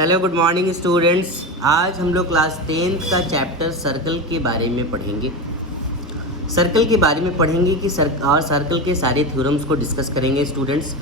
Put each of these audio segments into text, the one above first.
Hello good morning students. आज हम लोग क्लास 10th का चैप्टर सर्कल के बारे में पढ़ेंगे। सर्कल के बारे में पढ़ेंगे कि सर्कल के सारे थ्योरम्स को डिस्कस करेंगे स्टूडेंट्स।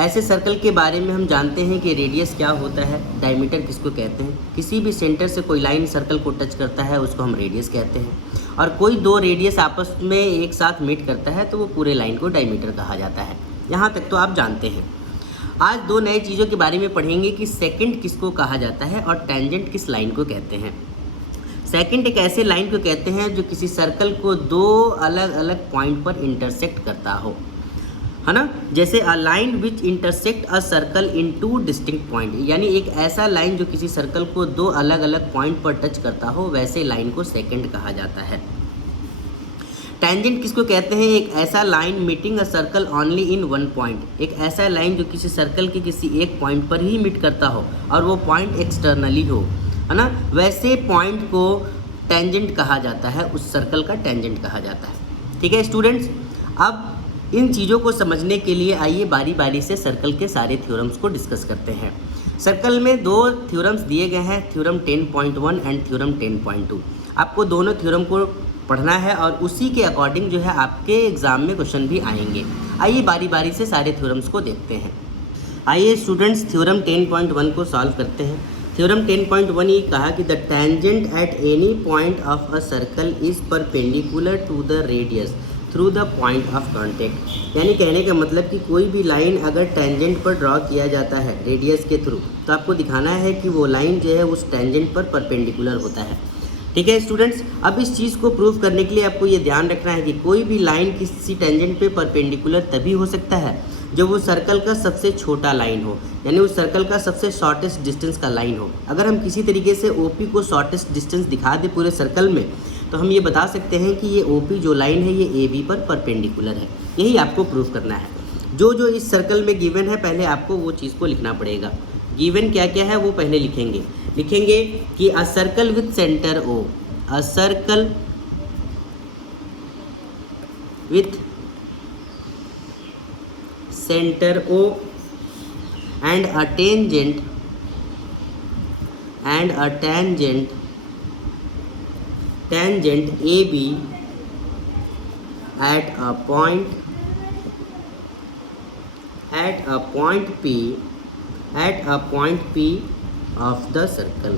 ऐसे सर्कल के बारे में हम जानते हैं कि रेडियस क्या होता है, डायमीटर किसको कहते हैं। किसी भी सेंटर से कोई लाइन सर्कल को टच करता है उसको हम रेडियस कहते हैं, और कोई दो रेडियस आपस में एक साथ मीट करता है तो वो पूरे लाइन को डायमीटर कहा जाता है। यहाँ तक तो आप जानते हैं। आज दो नई चीज़ों के बारे में पढ़ेंगे कि सेकंड किसको कहा जाता है और टेंजेंट किस लाइन को कहते हैं। सेकंड एक ऐसे लाइन को कहते हैं जो किसी सर्कल को दो अलग अलग पॉइंट पर इंटरसेक्ट करता हो, है ना। जैसे a line which intersect a circle in two distinct point, यानी एक ऐसा लाइन जो किसी सर्कल को दो अलग अलग पॉइंट पर टच करता हो, वैसे लाइन को सेकंड कहा जाता है। टेंजेंट किसको कहते हैं? एक ऐसा line meeting a circle only in one point, एक ऐसा लाइन जो किसी सर्कल के किसी एक पॉइंट पर ही मीट करता हो और वो पॉइंट एक्सटर्नली हो, है ना। वैसे पॉइंट को टेंजेंट कहा जाता है, उस सर्कल का टेंजेंट कहा जाता है। ठीक है स्टूडेंट्स, अब इन चीज़ों को समझने के लिए आइए बारी बारी से सर्कल के सारे थ्योरम्स को डिस्कस करते हैं। सर्कल में दो थ्योरम्स दिए गए हैं, थ्योरम 10.1 एंड थ्योरम 10.2। आपको दोनों थ्योरम को पढ़ना है और उसी के अकॉर्डिंग जो है आपके एग्ज़ाम में क्वेश्चन भी आएंगे। आइए बारी बारी से सारे थ्योरम्स को देखते हैं। आइए स्टूडेंट्स थ्योरम 10.1 को सॉल्व करते हैं। थ्योरम 10.1 ये कहा कि the tangent at any point of a circle is perpendicular to the radius through the point of contact. यानी कहने का मतलब कि कोई भी लाइन अगर टेंजेंट पर ड्रॉ किया जाता है रेडियस के थ्रू, तो आपको दिखाना है कि वो लाइन जो है उस टेंजेंट पर परपेंडिकुलर होता है। ठीक है स्टूडेंट्स, अब इस चीज़ को प्रूव करने के लिए आपको ये ध्यान रखना है कि कोई भी लाइन किसी टेंजेंट पे परपेंडिकुलर तभी हो सकता है जब वो सर्कल का सबसे छोटा लाइन हो, यानी उस सर्कल का सबसे शॉर्टेस्ट डिस्टेंस का लाइन हो। अगर हम किसी तरीके से ओपी को शॉर्टेस्ट डिस्टेंस दिखा दें पूरे सर्कल में, तो हम ये बता सकते हैं कि ये ओपी जो लाइन है ये ए बी पर परपेंडिकुलर है। यही आपको प्रूव करना है। जो जो इस सर्कल में गिवन है पहले आपको वो चीज़ को लिखना पड़ेगा। गिवन क्या क्या है वो पहले लिखेंगे कि a circle with centre O, a circle with centre O and a tangent A B at a point P of the circle।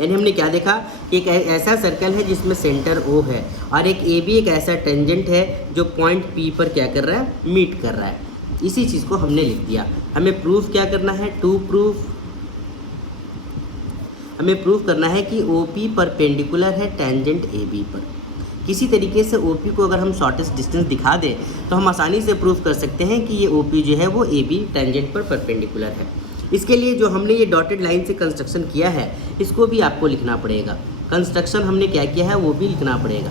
यानी हमने क्या देखा कि एक ऐसा सर्कल है जिसमें सेंटर O है और एक ए बी एक ऐसा टेंजेंट है जो पॉइंट P पर क्या कर रहा है, मीट कर रहा है। इसी चीज़ को हमने लिख दिया। हमें प्रूफ क्या करना है? हमें प्रूफ करना है कि OP परपेंडिकुलर है टेंजेंट AB पर। किसी तरीके से OP को अगर हम शॉर्टेस्ट डिस्टेंस दिखा दें तो हम आसानी से प्रूफ कर सकते हैं कि ये OP जो है वो AB टेंजेंट पर परपेंडिकुलर है। इसके लिए जो हमने ये डॉटेड लाइन से कंस्ट्रक्शन किया है इसको भी आपको लिखना पड़ेगा। कंस्ट्रक्शन हमने क्या किया है वो भी लिखना पड़ेगा।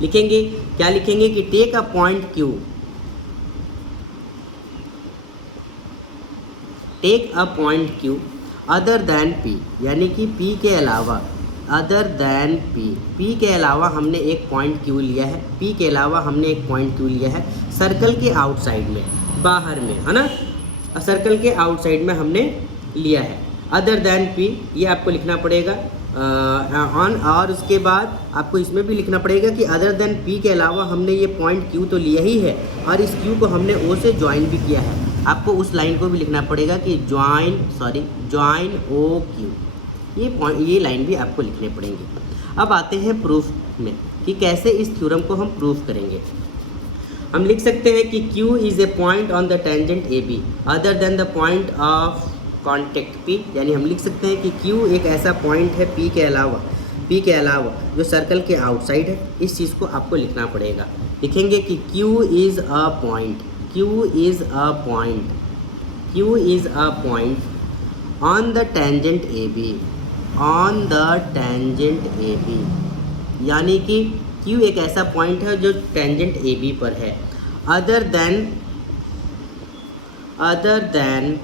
लिखेंगे क्या? लिखेंगे कि take a point Q, other than P, यानी कि P के अलावा, अदर देन P के अलावा हमने एक पॉइंट Q लिया है। P के अलावा हमने एक पॉइंट Q लिया है सर्कल के आउटसाइड में, बाहर में, है ना। सर्कल के आउटसाइड में हमने लिया है। अदर देन P ये आपको लिखना पड़ेगा और उसके बाद आपको इसमें भी लिखना पड़ेगा कि अदर देन P के अलावा हमने ये पॉइंट Q तो लिया ही है और इस Q को हमने O से ज्वाइन भी किया है। आपको उस लाइन को भी लिखना पड़ेगा कि ज्वाइन OQ। ये लाइन भी आपको लिखने पड़ेंगे। अब आते हैं प्रूफ में कि कैसे इस थ्योरम को हम प्रूफ करेंगे। हम लिख सकते हैं कि Q is a point on the tangent AB other than the point of contact P। यानी हम लिख सकते हैं कि Q एक ऐसा पॉइंट है P के अलावा जो सर्कल के आउटसाइड है। इस चीज़ को आपको लिखना पड़ेगा। लिखेंगे कि Q is a point on the tangent AB, यानी कि Q एक ऐसा पॉइंट है जो टेंजेंट AB पर है। Other than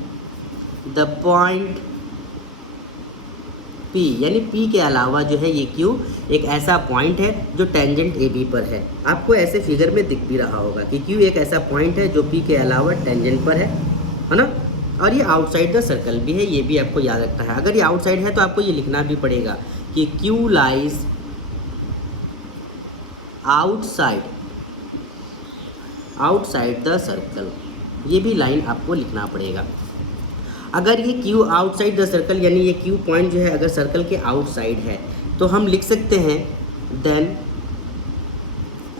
the point P, यानी P के अलावा जो है ये Q एक ऐसा पॉइंट है जो टेंजेंट AB पर है। आपको ऐसे फिगर में दिख भी रहा होगा कि Q एक ऐसा पॉइंट है जो P के अलावा टेंजेंट पर है ना। और ये आउटसाइड द सर्कल भी है, ये भी आपको याद रखना है। अगर ये आउटसाइड है तो आपको ये लिखना भी पड़ेगा कि Q lies outside the circle, ये भी लाइन आपको लिखना पड़ेगा। अगर ये Q आउटसाइड द सर्कल यानी ये Q पॉइंट जो है अगर सर्कल के आउटसाइड है तो हम लिख सकते हैं देन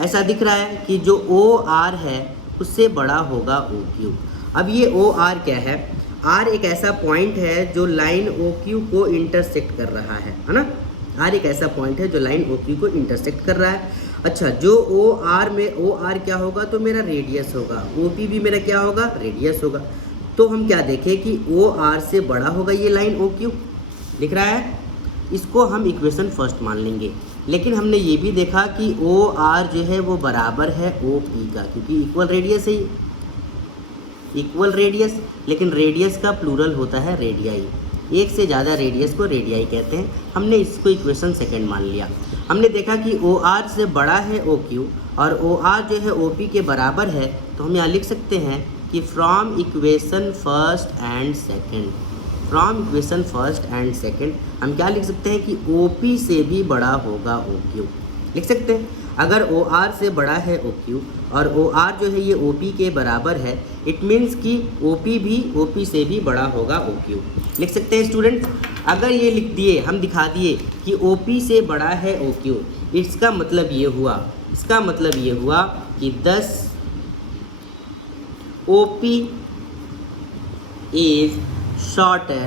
ऐसा दिख रहा है कि जो OR है उससे बड़ा होगा OQ। अब ये OR क्या है? R एक ऐसा पॉइंट है जो लाइन OQ को इंटरसेक्ट कर रहा है ना। R एक ऐसा पॉइंट है जो लाइन OQ को इंटरसेक्ट कर रहा है। अच्छा, जो OR में OR क्या होगा तो मेरा रेडियस होगा, OP भी मेरा क्या होगा? रेडियस होगा। तो हम क्या देखें कि OR से बड़ा होगा ये लाइन OQ, दिख रहा है। इसको हम इक्वेशन फर्स्ट मान लेंगे। लेकिन हमने ये भी देखा कि OR जो है वो बराबर है OP का, क्योंकि इक्वल रेडियस है, इक्वल रेडियस। लेकिन रेडियस का प्लूरल होता है रेडियाई, एक से ज़्यादा रेडियस को रेडियाई कहते हैं। हमने इसको इक्वेशन सेकंड मान लिया। हमने देखा कि OR से बड़ा है OQ और OR जो है OP के बराबर है, तो हम यहाँ लिख सकते हैं कि from equation first and second हम क्या लिख सकते हैं कि OP से भी बड़ा होगा OQ, लिख सकते हैं। अगर OR से बड़ा है OQ और OR जो है ये OP के बराबर है, इट मीन्स कि OP भी OP से भी बड़ा होगा OQ, लिख सकते हैं स्टूडेंट्स। अगर ये लिख दिए, हम दिखा दिए कि OP से बड़ा है OQ, इसका मतलब ये हुआ कि 10 OP is shorter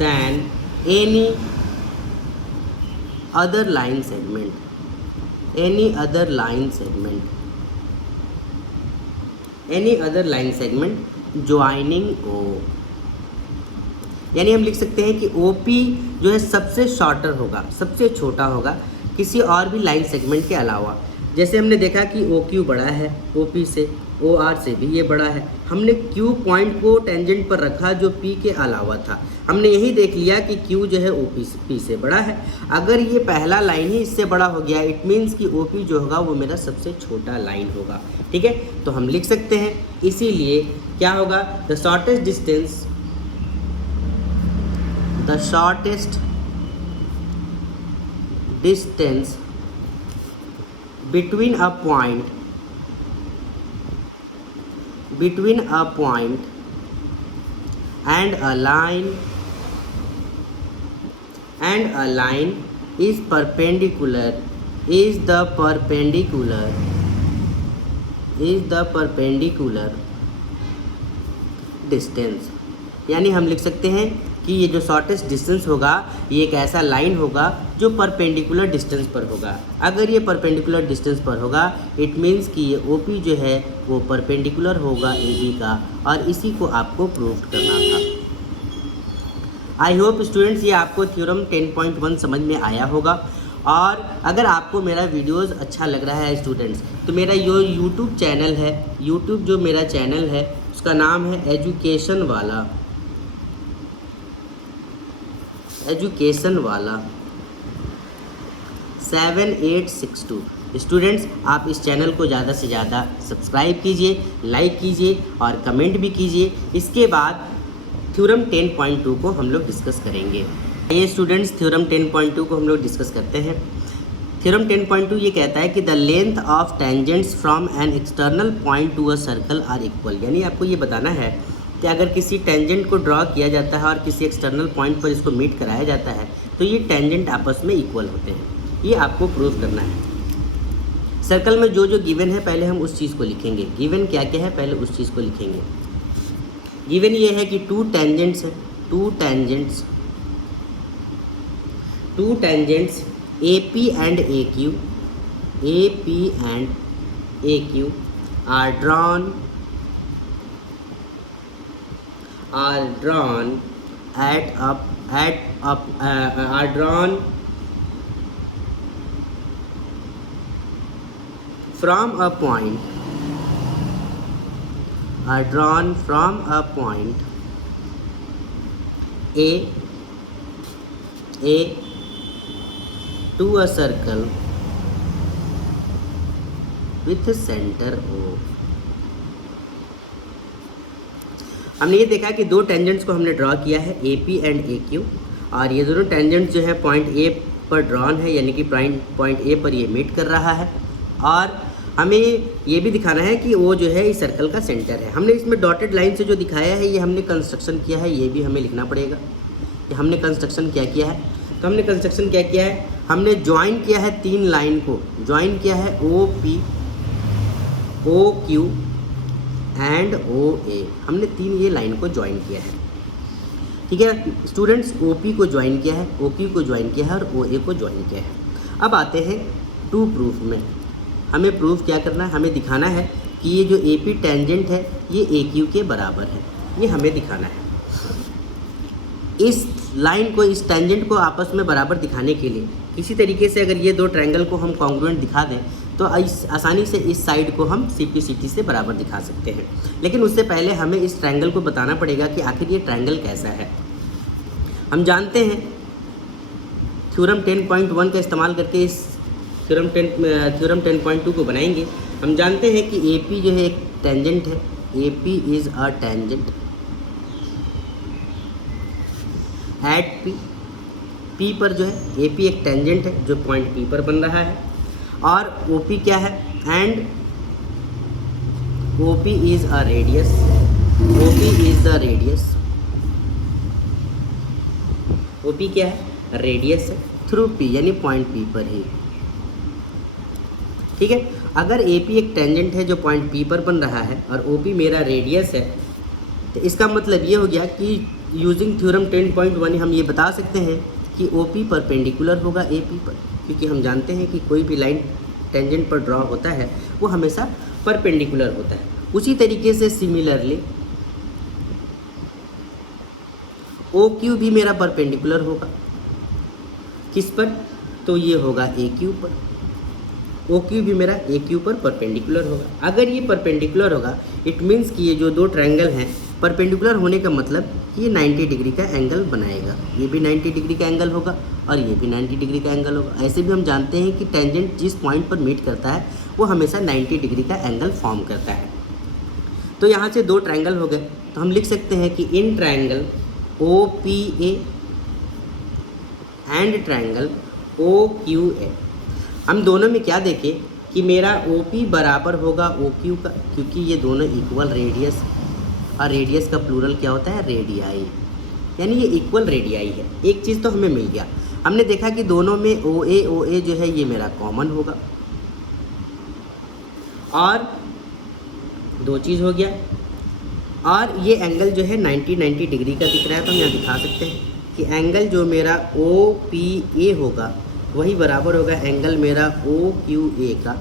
than any other line segment joining O। यानी हम लिख सकते हैं कि OP जो है सबसे शॉर्टर होगा, सबसे छोटा होगा किसी और भी लाइन सेगमेंट के अलावा। जैसे हमने देखा कि OQ बड़ा है OP से, OR से भी ये बड़ा है। हमने Q पॉइंट को टेंजेंट पर रखा जो P के अलावा था। हमने यही देख लिया कि Q जो है P से बड़ा है। अगर ये पहला लाइन ही इससे बड़ा हो गया, इट मीन्स कि OP जो होगा वो मेरा सबसे छोटा लाइन होगा, ठीक है। तो हम लिख सकते हैं, इसीलिए क्या होगा? The shortest distance between a point and a line is the perpendicular distance। यानी हम लिख सकते हैं कि ये जो शॉर्टेस्ट डिस्टेंस होगा ये एक ऐसा लाइन होगा जो परपेंडिकुलर डिस्टेंस पर होगा। अगर ये परपेंडिकुलर डिस्टेंस पर होगा, इट मीन्स कि ये OP जो है वो परपेंडिकुलर होगा AB का, और इसी को आपको प्रूव करना था। आई होप स्टूडेंट्स ये आपको थ्योरम 10.1 समझ में आया होगा। और अगर आपको मेरा वीडियोस अच्छा लग रहा है स्टूडेंट्स, तो मेरा जो यूट्यूब चैनल है, यूट्यूब जो मेरा चैनल है उसका नाम है एजुकेशन वाला 7862। स्टूडेंट्स आप इस चैनल को ज़्यादा से ज़्यादा सब्सक्राइब कीजिए, लाइक कीजिए और कमेंट भी कीजिए। इसके बाद थ्योरम 10.2 को हम लोग डिस्कस करेंगे। ये स्टूडेंट्स थ्योरम 10.2 को हम लोग डिस्कस करते हैं। थ्योरम 10.2 ये कहता है कि the length of tangents from an external point to a circle are equal. यानी आपको ये बताना है कि अगर किसी टेंजेंट को ड्रॉ किया जाता है और किसी एक्सटर्नल पॉइंट पर इसको मीट कराया जाता है तो ये टेंजेंट आपस में इक्वल होते हैं। ये आपको प्रूव करना है। सर्कल में जो जो गिवन है पहले हम उस चीज़ को लिखेंगे। गिवन क्या क्या है पहले उस चीज़ को लिखेंगे। गिवन ये है कि to tangents AP and AQ are drawn from a point A to a circle with a center O। हमने ये देखा कि दो टेंजेंट्स को हमने ड्रॉ किया है AP एंड AQ, और ये दोनों टेंजेंट्स जो है पॉइंट A पर ड्रॉन है, यानी कि पॉइंट A पर ये मीट कर रहा है। और हमें ये भी दिखाना है कि वो जो है इस सर्कल का सेंटर है। हमने इसमें डॉटेड लाइन से जो दिखाया है ये हमने कंस्ट्रक्शन किया है, ये भी हमें लिखना पड़ेगा कि हमने कंस्ट्रक्शन क्या किया है। तो हमने कंस्ट्रक्शन क्या किया है, हमने ज्वाइन किया है 3 लाइन को, ज्वाइन किया है OP, OQ एंड OA। हमने 3 ये लाइन को ज्वाइन किया है, ठीक है स्टूडेंट्स। OP को ज्वाइन किया है, OQ को ज्वाइन किया है और OA को ज्वाइन किया है। अब आते हैं टू प्रूफ में। हमें प्रूफ क्या करना है, हमें दिखाना है कि ये जो AP टेंजेंट है ये AQ के बराबर है, ये हमें दिखाना है। इस लाइन को, इस टेंजेंट को आपस में बराबर दिखाने के लिए इसी तरीके से अगर ये दो ट्रायंगल को हम कॉन्ग्रुएंट दिखा दें तो आसानी से इस साइड को हम CP/CT से बराबर दिखा सकते हैं। लेकिन उससे पहले हमें इस ट्रायंगल को बताना पड़ेगा कि आखिर ये ट्रायंगल कैसा है। हम जानते हैं थ्योरम 10.1 का इस्तेमाल करके इस थ्योरम 10.2 को बनाएंगे। हम जानते हैं कि AP जो है एक टेंजेंट है, AP is a tangent at P पर जो है AP एक टेंजेंट है जो पॉइंट P पर बन रहा है। और OP क्या है, and OP is a radius, OP is the radius, OP क्या है, रेडियस है थ्रू P, यानी पॉइंट P पर ही, ठीक है। अगर AP एक टेंजेंट है जो पॉइंट P पर बन रहा है और OP मेरा रेडियस है, तो इसका मतलब ये हो गया कि यूजिंग थ्योरम 10.1 हम ये बता सकते हैं कि OP परपेंडिकुलर होगा AP पर, क्योंकि हम जानते हैं कि कोई भी लाइन टेंजेंट पर ड्रॉ होता है वो हमेशा परपेंडिकुलर होता है। उसी तरीके से सिमिलरली OQ भी मेरा परपेंडिकुलर होगा, किस पर, तो ये होगा AQ पर। OQ भी मेरा AQ पर परपेंडिकुलर होगा। अगर ये परपेंडिकुलर होगा इट मीन्स कि ये जो दो ट्रायंगल हैं परपेंडिकुलर होने का मतलब कि ये 90 डिग्री का एंगल बनाएगा, ये भी 90 डिग्री का एंगल होगा और ये भी 90 डिग्री का एंगल होगा। ऐसे भी हम जानते हैं कि टेंजेंट जिस पॉइंट पर मीट करता है वो हमेशा 90 डिग्री का एंगल फॉर्म करता है। तो यहाँ से दो ट्रायंगल हो गए, तो हम लिख सकते हैं कि in triangle OPA and triangle OQA। हम दोनों में क्या देखें कि मेरा OP बराबर होगा OQ का, क्योंकि ये दोनों इक्वल रेडियस है और रेडियस का प्लूरल क्या होता है, रेडियाई, यानी ये इक्वल रेडियाई है। एक चीज़ तो हमें मिल गया, हमने देखा कि दोनों में OA जो है ये मेरा कॉमन होगा। और दो चीज़ हो गया, और ये एंगल जो है 90 डिग्री का दिख रहा है, तो हम यहाँ दिखा सकते हैं कि एंगल जो मेरा OPA होगा वही बराबर होगा एंगल मेरा OQA का।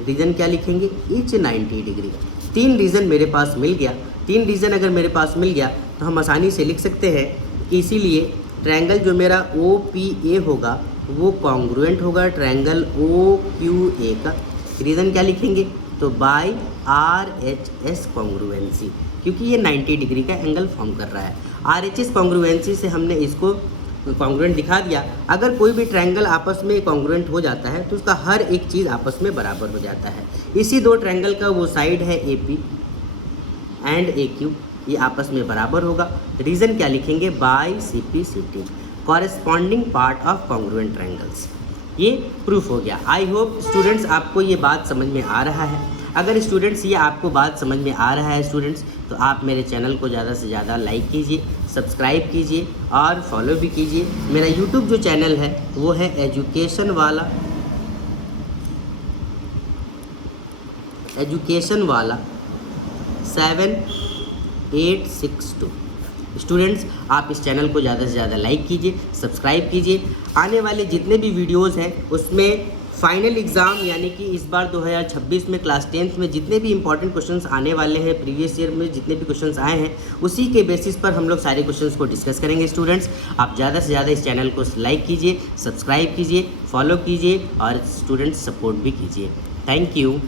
रीजन क्या लिखेंगे, ईच 90 डिग्री। 3 रीजन मेरे पास मिल गया। 3 रीजन अगर मेरे पास मिल गया तो हम आसानी से लिख सकते हैं कि इसीलिए ट्रायंगल जो मेरा OPA होगा वो कॉन्ग्रुएंट होगा ट्रायंगल OQA का। रीज़न क्या लिखेंगे, तो बाय RHS कॉन्ग्रुएंसी, क्योंकि ये 90 डिग्री का एंगल फॉर्म कर रहा है। RHS कॉन्ग्रुएंसी से हमने इसको कॉन्ग्रुएंट दिखा दिया। अगर कोई भी ट्रायंगल आपस में कॉन्ग्रुएंट हो जाता है तो उसका हर एक चीज़ आपस में बराबर हो जाता है। इसी दो ट्रायंगल का वो साइड है AP एंड AQ, ये आपस में बराबर होगा। रीज़न क्या लिखेंगे, by CP/CT corresponding part of congruent triangles. ये प्रूफ हो गया। आई होप स्टूडेंट्स आपको ये बात समझ में आ रहा है। अगर स्टूडेंट्स ये आपको बात समझ में आ रहा है स्टूडेंट्स, तो आप मेरे चैनल को ज़्यादा से ज़्यादा लाइक कीजिए, सब्सक्राइब कीजिए और फॉलो भी कीजिए। मेरा यूट्यूब जो चैनल है वो है एजुकेशन वाला 7862। स्टूडेंट्स आप इस चैनल को ज़्यादा से ज़्यादा लाइक कीजिए, सब्सक्राइब कीजिए। आने वाले जितने भी वीडियोस हैं उसमें फाइनल एग्ज़ाम यानी कि इस बार 2026 में क्लास 10th में जितने भी इंपॉर्टेंट क्वेश्चंस आने वाले हैं, प्रीवियस ईयर में जितने भी क्वेश्चंस आए हैं उसी के बेसिस पर हम लोग सारे क्वेश्चंस को डिस्कस करेंगे। स्टूडेंट्स आप ज़्यादा से ज़्यादा इस चैनल को लाइक कीजिए, सब्सक्राइब कीजिए, फॉलो कीजिए और स्टूडेंट्स सपोर्ट भी कीजिए। Thank you.